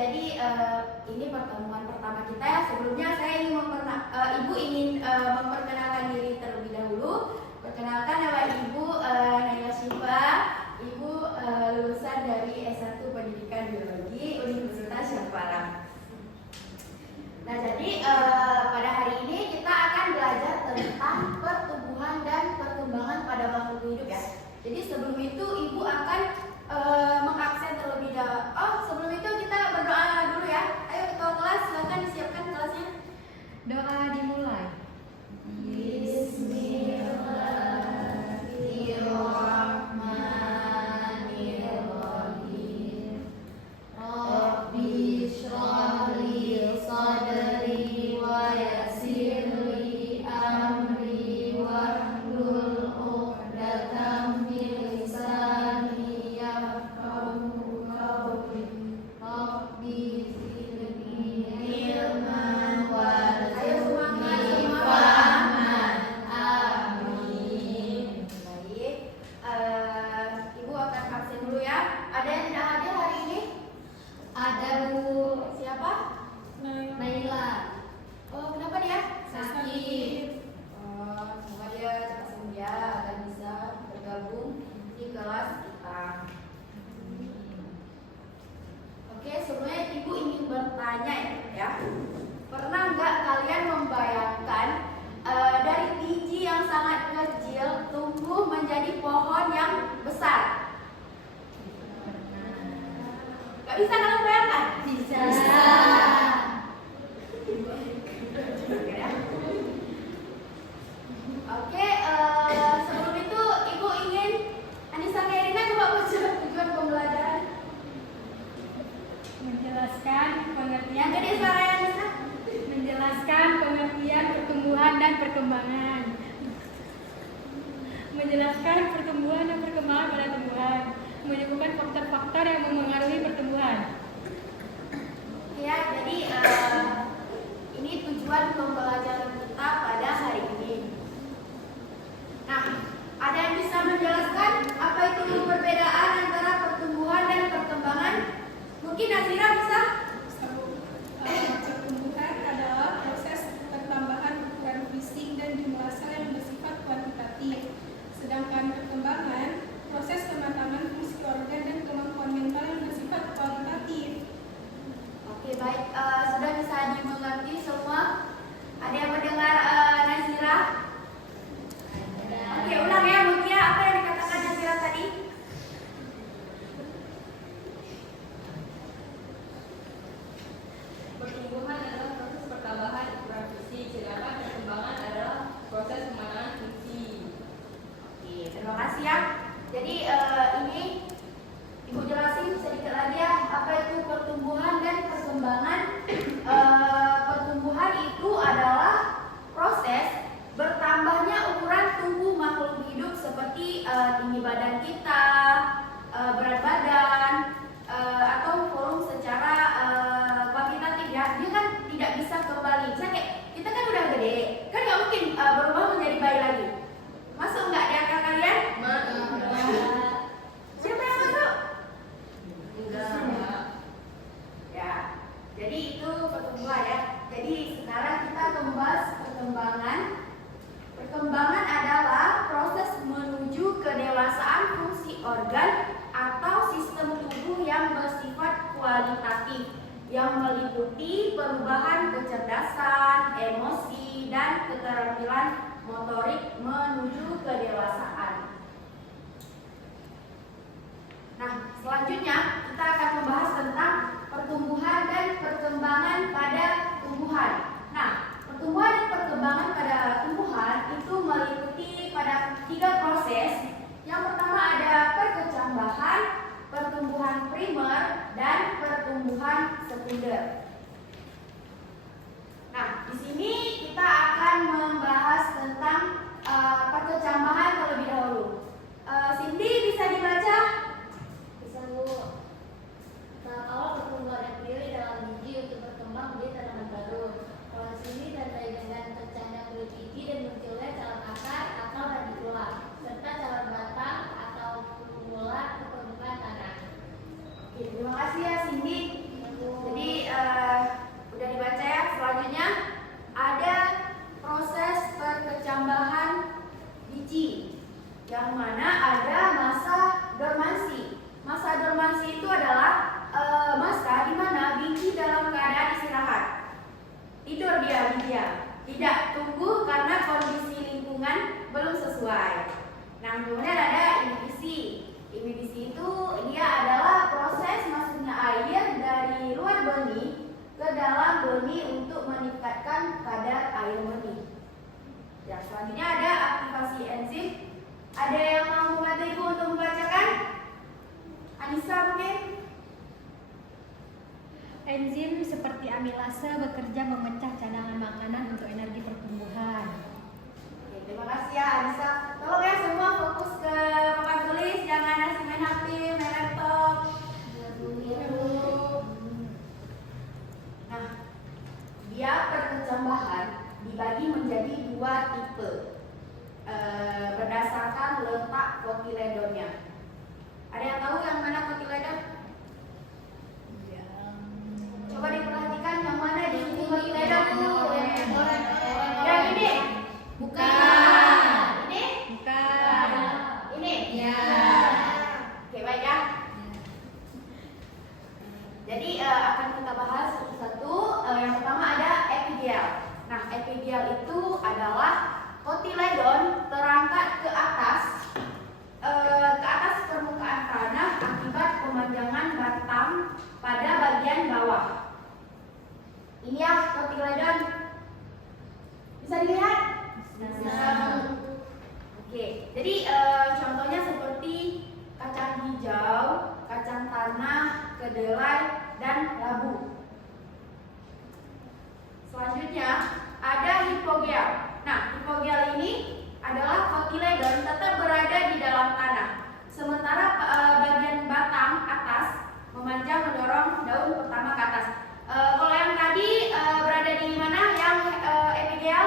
jadi ini pertemuan pertama kita ya. Sebelumnya saya ingin Ibu ingin memperkenalkan diri terlebih dahulu. Perkenalkan, nama Ibu Naila Syifa. Ibu lulusan dari S1 Pendidikan Biologi Universitas Syahparam. Nah, jadi pada hari ini kita akan belajar tentang pertumbuhan dan perkembangan pada makhluk hidup ya. Jadi sebelum itu Ibu akan mengabsen terlebih dahulu. Oh, sebelum itu kita berdoa dulu ya. Ayo ketua kelas, silakan disiapkan kelasnya. Doa dimulai. Bismillahirrahmanirrahim. Rabbi shrah li sadri wa yassir li amri wahlul 'uqdatam min lisani yafqahu qawli. Rabbi zidni ilman warzuqni fahman. Amin. Baik, Ibu akan absen dulu ya. Ada yang tidak hadir hari ini? Ada Bu. Siapa? Naila. Oh, kenapa dia? Sakit. Oh, semoga dia cepat sembuh ya agar bisa bergabung di kelas kita. Oke, sebelumnya Ibu ingin bertanya ya. Pernah nggak kalian membayangkan dari biji yang sangat kecil tumbuh menjadi pohon yang besar? Gak bisa kalian bayangkan? Bisa. Oke, sebelum itu Ibu ingin Anissa Kairina coba baca tujuan pembelajaran. Menjelaskan pengertian. Jadi suaranya Anissa. Menjelaskan pengertian pertumbuhan dan perkembangan. Menjelaskan pertumbuhan dan perkembangan pada tumbuhan. Menyebutkan faktor-faktor yang memengaruhi pertumbuhan. Ya, jadi ini tujuan pembelajaran kita pada hari ini. Nah, ada yang bisa menjelaskan apa itu perbedaan antara pertumbuhan dan perkembangan? Mungkin Nazira bisa? Pertumbuhan adalah proses pertambahan ukuran fisik dan jumlah sel yang bersifat kuantitatif. Sedangkan perkembangan, proses pematangan fungsi organ dan kemampuan mental yang bersifat kualitatif. Oke, baik. Sudah bisa dimengerti semua? Ada yang mendengar Nazira? Oke, ulang ya Mutia, apa yang dikatakan Nazira tadi? Pertumbuhan adalah proses pertambahan ukuran fisik, sedangkan perkembangan adalah proses pematangan fungsi. Oke, terima kasih ya. Jadi ini Ibu jelasin sedikit lagi ya, apa itu pertumbuhan dan perkembangan. Pertumbuhan itu adalah proses bertambahnya ukuran tubuh makhluk hidup seperti tinggi badan kita, berat badan, atau volume secara kuantitatif ya. Dia kan tidak bisa kembali. Misalnya kayak kita kan udah gede, kan nggak mungkin berubah menjadi bayi lagi. Masuk nggak di akal kalian? Siapa yang masuk? Enggak. Ya, jadi itu pertumbuhan ya. Jadi sekarang kita akan membahas perkembangan. Perkembangan adalah proses menuju kedewasaan fungsi organ atau sistem tubuh yang bersifat kualitatif, yang meliputi perubahan kecerdasan, emosi, dan keterampilan motorik menuju kedewasaan. Nah, selanjutnya kita akan membahas tentang pertumbuhan dan perkembangan pada tumbuhan. Nah, pertumbuhan dan perkembangan pada tumbuhan itu meliputi pada 3 proses. Yang pertama ada perkecambahan, pertumbuhan primer, dan pertumbuhan sekunder. Nah, di sini kita akan membahas tentang perkecambahan terlebih dahulu. Cindy bisa dibaca? Bisa Bu. Tahap awal pertumbuhan embrioni dalam biji untuk berkembang menjadi tanaman baru. Proses ini ditandai dengan pecahnya kulit biji dan munculnya calon akar atau radikula, serta calon batang atau formula pertumbuhan tanah. Oke, terima kasih ya Cindy. Jadi dia. Tidak tumbuh karena kondisi lingkungan belum sesuai. Nah, kemudian ada imibisi. Imibisi itu dia adalah proses masuknya air dari luar benih ke dalam benih untuk meningkatkan kadar air benih. Ya, selanjutnya ada aktivasi enzim. Ada yang mau membantu Ibu untuk membacakan? Anissa mungkin? Enzim seperti amilase bekerja memecah cadangan makanan untuk energi pertumbuhan. Oke, terima kasih ya Anissa. Tolong ya semua fokus ke papan tulis, jangan asik main HP, main laptop. Nah, dia perkecambahan dibagi menjadi dua tipe berdasarkan letak kotiledonnya. Ada yang tahu yang mana kotiledon? Coba diperhatikan yang mana di sini kotiledon. Yang ini? Bukan. Ini? Bukan. Ini? Ya. Oke, baik ya. Jadi akan kita bahas satu-satu. Yang pertama ada epidel. Nah, epidel itu adalah kotiledon terangkat ke atas permukaan tanah akibat pemanjangan batang pada bagian bawah. Ini ya kotiledon. Bisa dilihat? Bisa. Oke, jadi contohnya seperti kacang hijau, kacang tanah, kedelai, dan labu. Selanjutnya ada hipogel. Nah, hipogel ini adalah kotiledon tetap berada di dalam tanah, sementara bagian batang atas memanjang mendorong daun pertama ke atas. Kalau yang tadi berada di mana? Yang epigel?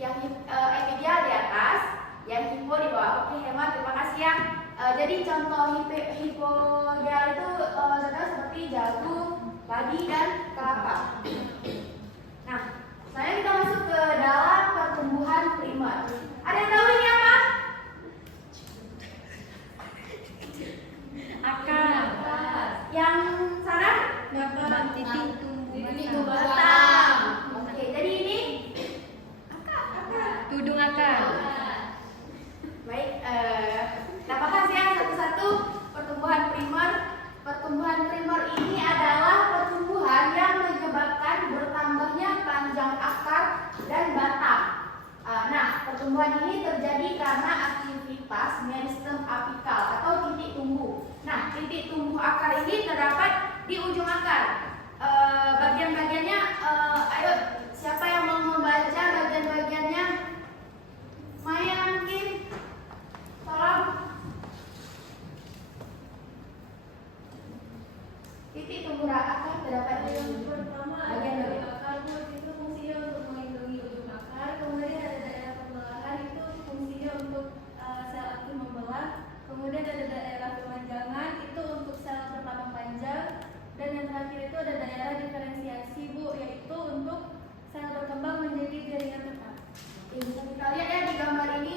Yang epigel di atas, yang hipo di bawah. Oke, hemat, terima kasih ya. Jadi contoh hipogel itu contohnya seperti jagung, padi, dan kelapa. Nah, selanjutnya kita masuk ke dalam pertumbuhan primer. Ada yang tahu ini apa? Akar. Yang sana? Titik tumbuh batang. Batang. Oke, jadi ini Tudung akar. baik. Kita bahas ya satu-satu pertumbuhan primer. Pertumbuhan primer ini adalah pertumbuhan yang menyebabkan bertambahnya panjang akar dan batang. Nah, pertumbuhan ini terjadi karena aktivitas meristem apikal atau titik tumbuh. Nah, titik tumbuh akar ini terdapat di ujung akar. Bagian-bagiannya, ayo siapa yang mau membaca bagian-bagiannya? Maya mungkin, tolong. Titik tumbuh akar terdapat di bagian bagian. Akar itu fungsinya untuk melindungi ujung akar. Kemudian ada daerah pembelahan itu fungsinya untuk sel aktif membelah. Kemudian ada daerah pemanjangan itu untuk sel pertama panjang. Dan yang terakhir itu ada daerah diferensiasi Bu, yaitu untuk sel berkembang menjadi jaringan tetap. Bisa kita lihat ya di gambar ini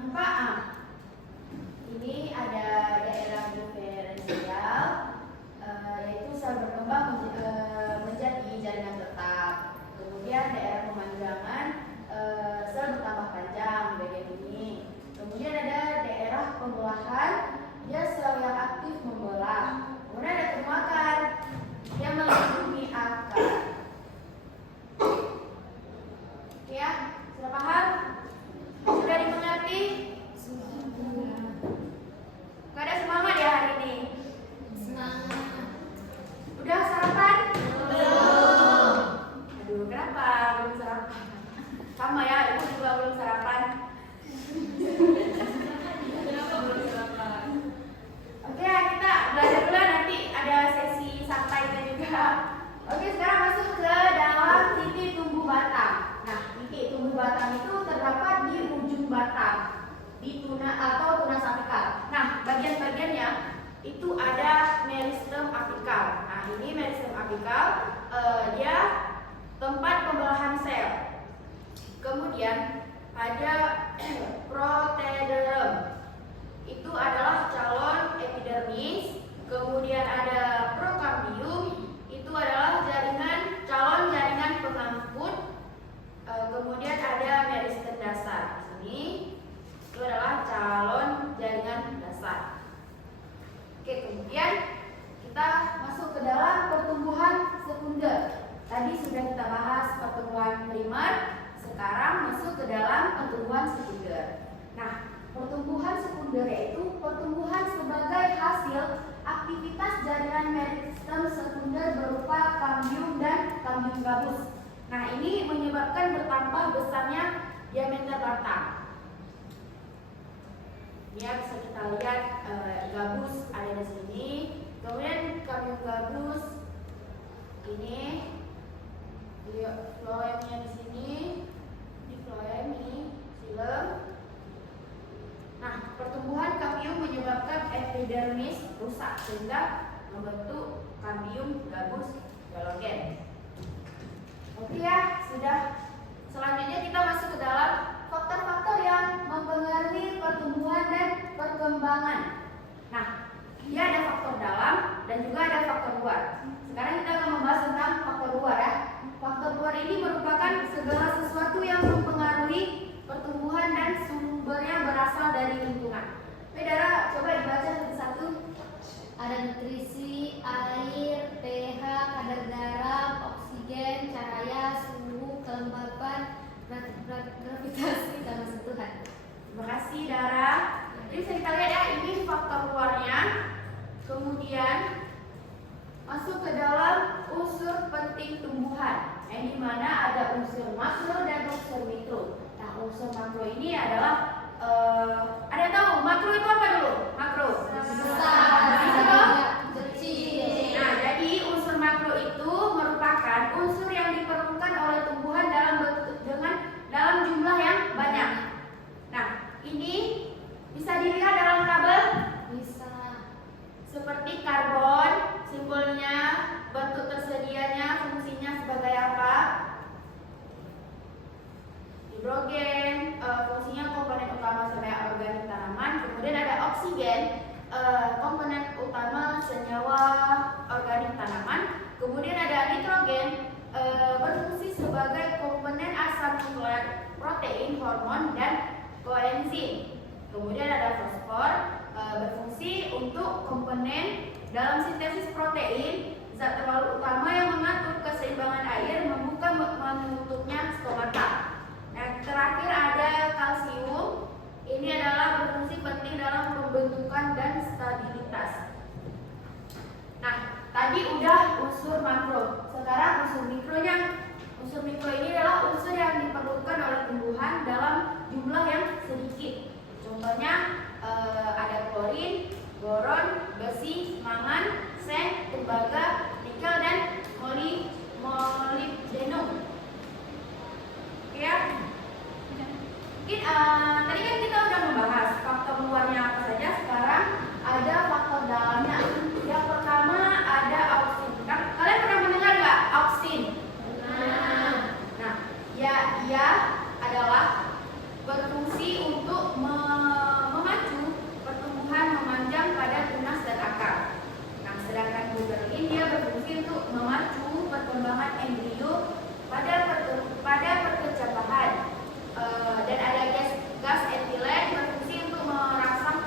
nampak ini ada daerah diferensial yaitu sel berkembang menjadi jaringan tetap. Kemudian daerah pemanjangan sel bertambah panjang bagian ini. Kemudian ada daerah pembelahan, dia sel yang aktif membelah. Kemudian ada tumbuh akar yang melindungi akar. Oke ya, sudah paham? Sudah dimengerti? Gak ada semangat ya hari ini? Semangat. Udah sarapan? Belum. Aduh, kenapa belum sarapan? Sama ya, ibu juga belum sarapan. Kenapa belum sarapan? Oke, kita belajar dulu nanti ada sesi santainya juga. Oke, sekarang masuk ke dalam titik tumbuh batang. Nah, titik tumbuh batang itu terdapat di ujung batang, di tunas atau tunas apikal. Nah, bagian-bagiannya itu ada meristem apikal. Nah, ini meristem apikal, dia tempat pembelahan sel. Kemudian ada protederum, itu adalah calon epidermis. Kemudian ada prokambium, Kemudian kita masuk ke dalam pertumbuhan sekunder. Tadi sudah kita bahas pertumbuhan primer, sekarang masuk ke dalam pertumbuhan sekunder. Nah, pertumbuhan sekunder yaitu pertumbuhan sebagai hasil aktivitas jaringan meristem sekunder berupa kambium dan kambium gabus. Nah, ini menyebabkan bertambah besarnya diameter batang. Ya, bisa kita lihat gabus ada di sini. Kemudian kambium gabus ini, floemnya di sini, di floem ini, silem. Nah, pertumbuhan kambium menyebabkan epidermis rusak sehingga membentuk kambium gabus galogen. Oke ya, sudah. Selanjutnya kita masuk ke dalam faktor-faktor yang mempengaruhi pertumbuhan dan perkembangan. Nah, dia ada faktor dalam dan juga ada faktor luar. Sekarang kita akan membahas tentang faktor luar ya. Faktor luar ini merupakan segala sesuatu yang mempengaruhi pertumbuhan dan sumbernya berasal dari lingkungan. Dara, coba dibaca satu-satu. Ada nutrisi, air, pH, kadar garam, oksigen, cahaya, suhu, kelembapan, gravitasi, dan sentuhan. Terima kasih Dara. Jadi bisa kita lihat ya, ini faktor luarnya. Kemudian masuk ke dalam unsur penting tumbuhan, yang dimana ada unsur makro dan unsur mikro. Nah, unsur makro ini adalah ada yang tahu makro itu apa dulu? Makro Besar, kecil. Nah, jadi unsur makro itu merupakan unsur yang diperlukan oleh tumbuhan dalam jumlah yang banyak. Nah, ini bisa dilihat dalam tabel Bisa. seperti karbon, simbolnya, bentuk tersedianya, fungsinya sebagai apa? Hidrogen, fungsinya komponen utama senyawa organik tanaman. Kemudian ada oksigen, komponen utama senyawa organik tanaman. Kemudian ada nitrogen, berfungsi sebagai komponen asam nukleat protein, hormon, dan koenzim. Kemudian ada fosfor, berfungsi untuk komponen dalam sintesis protein, zat terlalu utama yang mengatur keseimbangan air, membuka menutupnya stomata. Yang terakhir ada kalsium, ini adalah berfungsi penting dalam pembentukan dan stabilitas. Nah, tadi udah unsur makro, sekarang unsur mikronya. Unsur mikro ini adalah unsur yang diperlukan oleh tumbuhan dalam jumlah yang sedikit. Contohnya ada klorin, boron, besi, mangan, seng, tembaga, nikel, dan molybdenum. Ya, mungkin tadi kan kita udah membahas faktor luarnya apa saja. Sekarang ada faktor dalamnya. Yang pertama ada auksin. Kalian pernah mendengar nggak auksin? Nah, ya, ia adalah berfungsi untuk memacu pertumbuhan memanjang pada tunas dan akar. Nah, sedangkan guberlin dia berfungsi untuk memacu perkembangan embrio pada perkecapahan. Dan ada gas etilen berfungsi untuk merangsang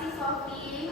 kasih Sofi.